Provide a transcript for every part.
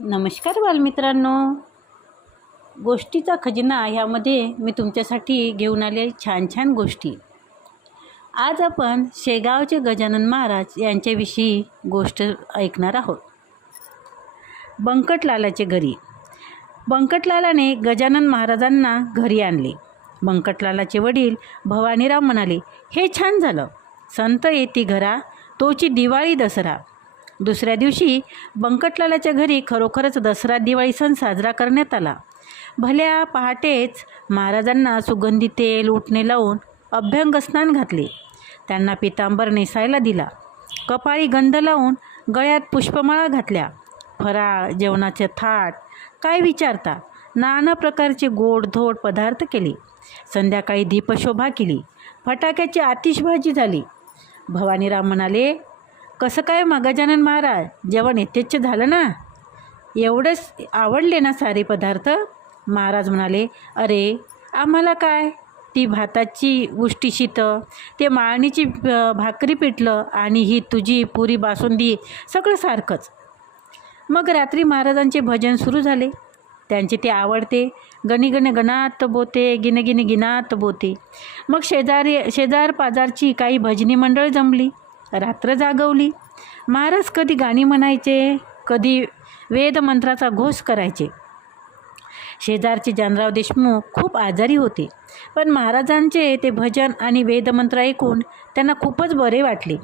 नमस्कार बालमित्रांनो, गोष्टीचा खजिना ह्यामध्ये मी तुमच्यासाठी घेऊन आले छान छान गोष्टी. आज आपण शेगावचे गजानन महाराज यांच्याविषयी गोष्ट ऐकणार आहोत. बंकटलालाचे घरी. बंकटलालाने गजानन महाराजांना घरी आणले. बंकटलालाचे वडील भवानीराव म्हणाले, हे छान झालं, संत येती घरा, तोची दिवाळी दसरा. दुसऱ्या दिवशी बंकटलालाच्या घरी खरोखरच दसरा दिवाळी सण साजरा करण्यात आला. भल्या पहाटेच महाराजांना सुगंधी तेल उटणे लावून अभ्यंग स्नान घातले. त्यांना पितांबर नेसायला दिला. कपाळी गंध लावून गळ्यात पुष्पमाळा घातल्या. फराळ जेवणाचे थाट काय विचारता, नाना प्रकारचे गोडधोड पदार्थ केले. संध्याकाळी दीपशोभा केली. फटाक्याची आतिषबाजी झाली. भवानीराव म्हणाले, कसं काय गजानन महाराज, जेवण यथेच्छ झालं ना? एवढंच आवडले ना सारे पदार्थ? महाराज म्हणाले, अरे आम्हाला काय, ती भाताची उष्टी शीतं, ते माळणीची भाकरी पिठलं आणि ही तुझी पुरी बासुंदी सगळं सारखंच. मग रात्री महाराजांचे भजन सुरू झाले. त्यांचे ते आवडते गणिगण गणात बोते गिन गिन गिनात बोते. मग शेजार पाजारची काही भजनी मंडळ जमली. रात्र जागवली. महाराज कधी गाणी म्हणायचे, कधी वेदमंत्राचा घोष करायचे. शेजारचे जानराव देशमुख खूप आजारी होते, पण महाराजांचे ते भजन आणि वेदमंत्र ऐकून त्यांना खूपच बरे वाटले.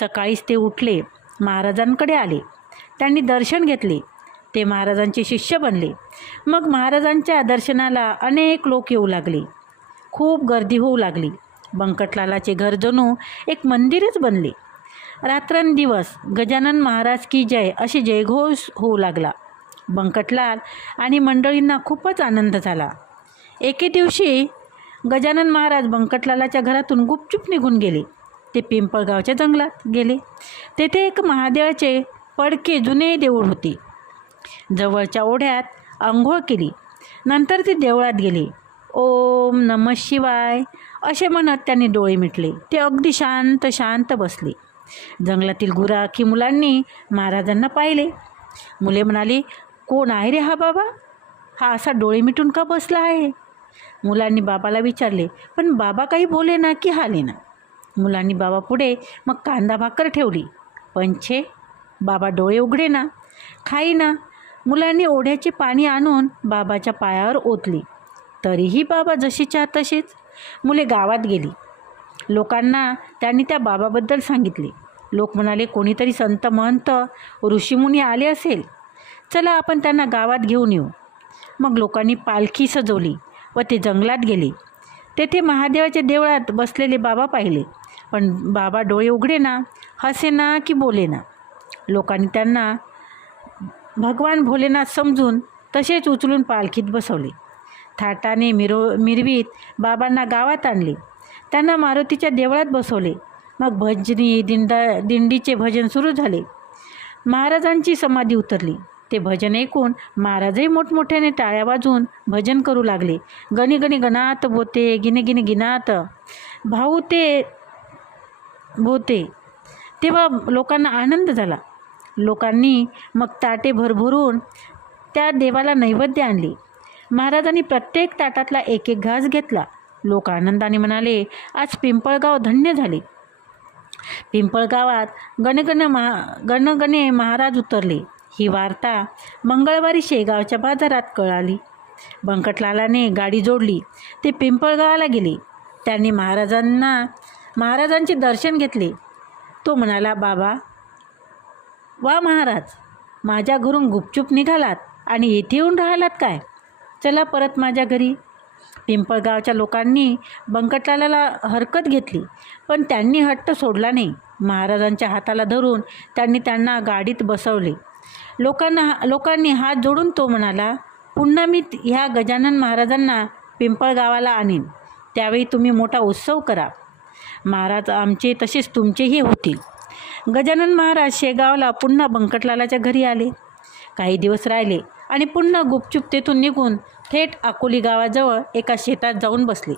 सकाळीच ते उठले, महाराजांकडे आले. त्यांनी दर्शन घेतले. ते महाराजांचे शिष्य बनले. मग महाराजांच्या दर्शनाला अनेक लोक येऊ लागले. खूप गर्दी होऊ लागली. बंकटलालाचे घर जणू एक मंदिरच बनले. रात्रंदिवस गजानन महाराज की जय अशी जयघोष होऊ लागला. बंकटलाल आणि मंडळींना खूपच आनंद झाला. एके दिवशी गजानन महाराज बंकटलालाच्या घरातून गुपचूप निघून गेले. ते पिंपळगावच्या जंगलात गेले. तेथे एक महादेवाचे पडके जुने देऊळ होते. जवळच्या ओढ्यात अंघोळ केली. नंतर ते देवळात गेले. ओम नमः शिवाय असे म्हणत त्यांनी डोळे मिटले. ते अगदी शांत शांत बसले. जंगलातील गुराखी मुलांनी महाराजांना पाहिले. मुले म्हणाली, कोण आहे रे हा बाबा? हा असा डोळे मिटून का बसला आहे? मुलांनी बाबाला विचारले, पण बाबा काही बोले ना की हाले ना. मुलांनी बाबा पुढे मग कांदा भाकर ठेवली. पंछे, बाबा डोळे उघडे ना, खाई ना. मुलांनी ओढ्याचे पाणी आणून बाबाच्या पायावर ओतले. तरीही बाबा जशीच्या तसेच. मुले गावात गेली. लोकांना त्यांनी त्या बाबाबद्दल सांगितले. लोक म्हणाले, कोणीतरी संत महंत ऋषीमुनी आले असेल, चला आपण त्यांना गावात घेऊन येऊ. मग लोकांनी पालखी सजवली व ते जंगलात गेले. तेथे महादेवाच्या देवळात बसलेले बाबा पाहिले, पण बाबा डोळे उघडे ना, हसे ना की बोले ना. लोकांनी त्यांना भगवान भोलेनाथ समजून तसेच उचलून पालखीत बसवले. थाटाने मिरवीत बाबांना गावात आणले. त्यांना मारुतीच्या देवळात बसवले. मग दिंडीचे भजन सुरू झाले. महाराजांची समाधी उतरली. ते भजन ऐकून महाराजही मोठमोठ्याने टाळ्या वाजवून भजन करू लागले. गणी गणी गणात बोते गिने गिने गिनात भाऊ ते बोते. तेव्हा लोकांना आनंद झाला. लोकांनी मग ताटे भरभरून त्या देवाला नैवेद्य आणले. महाराजांनी प्रत्येक ताटातला एक एक घास घेतला. लोक आनंदाने म्हणाले, आज पिंपळगाव धन्य झाले. पिंपळगावात गणगणे महाराज उतरले. ही वार्ता मंगळवारी शेगावच्या बाजारात कळाली. बंकटलालाने गाडी जोडली. ते पिंपळगावाला गेले. त्यांनी महाराजांचे दर्शन घेतले. तो म्हणाला, बाबा वा महाराज, माझ्या घरून गुपचूप निघालात आणि येथे येऊन राहिलात काय? चला परत माझ्या घरी. पिंपळगावच्या लोकांनी बंकटलालाला हरकत घेतली, पण त्यांनी हट्ट सोडला नाही. महाराजांच्या हाताला धरून त्यांना गाडीत बसवले. लोकांनी हात जोडून तो म्हणाला, पुन्हा मी ह्या गजानन महाराजांना पिंपळगावाला आणीन. त्यावेळी तुम्ही मोठा उत्सव करा. महाराज आमचे तसेच तुमचेही होतील. गजानन महाराज शेगावला पुन्हा बंकटलालाच्या घरी आले. काही दिवस राहिले आणि पुन्हा गुपचूप तेथून निघून थेट अकोली गावाजवळ एका शेतात जाऊन बसले.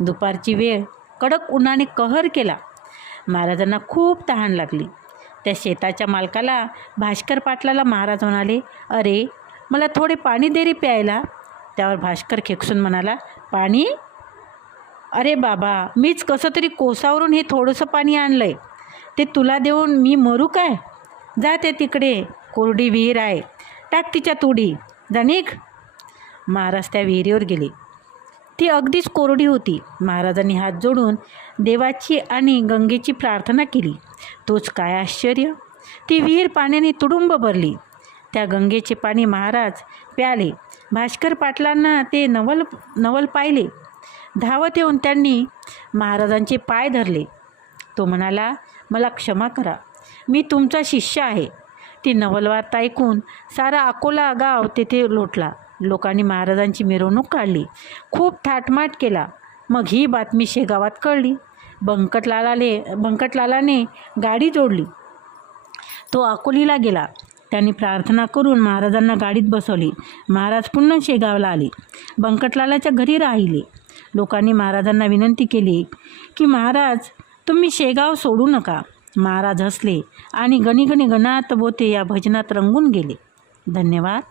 दुपारची वेळ. कडक उन्हाने कहर केला. महाराजांना खूप तहान लागली. त्या शेताच्या मालकाला भास्कर पाटलाला महाराज म्हणाले, अरे मला थोडे पाणी दे रे प्यायला. त्यावर भास्कर खेकसून म्हणाला, पाणी? अरे बाबा, मीच कसं तरी कोसावरून हे थोडंसं पाणी आणलं आहे, ते तुला देऊन मी मरू काय? जा ते तिकडे कोरडी विहीर आहे, टाक तिच्यात उडी, जा निघ. महाराज त्या विहिरीवर गेले. ती अगदीच कोरडी होती. महाराजांनी हात जोडून देवाची आणि गंगेची प्रार्थना केली. तोच काय आश्चर्य, ती विहीर पाण्याने तुडुंब भरली. त्या गंगेचे पाणी महाराज प्याले. भास्कर पाटलांना ते नवल पाहिले. धावत येऊन त्यांनी महाराजांचे पाय धरले. तो म्हणाला, मला क्षमा करा, मी तुमचा शिष्य आहे. ती नवलवार्ता ऐकून सारा अकोला गाव तेथे लोटला. लोकांनी महाराजांची मिरवणूक काढली, खूप थाटमाट केला. मग ही बातमी शेगावात कळली. बंकटलालाने गाडी जोडली. तो अकोलीला गेला. त्यांनी प्रार्थना करून महाराजांना गाडीत बसवली. महाराज पुन्हा शेगावला आले. बंकटलालाच्या घरी राहिले. लोकांनी महाराजांना विनंती केली की महाराज, तुम्ही शेगाव सोडू नका. महाराज हसले आणि गणी गणी गणात बोते या भजनात रंगून गेले. धन्यवाद.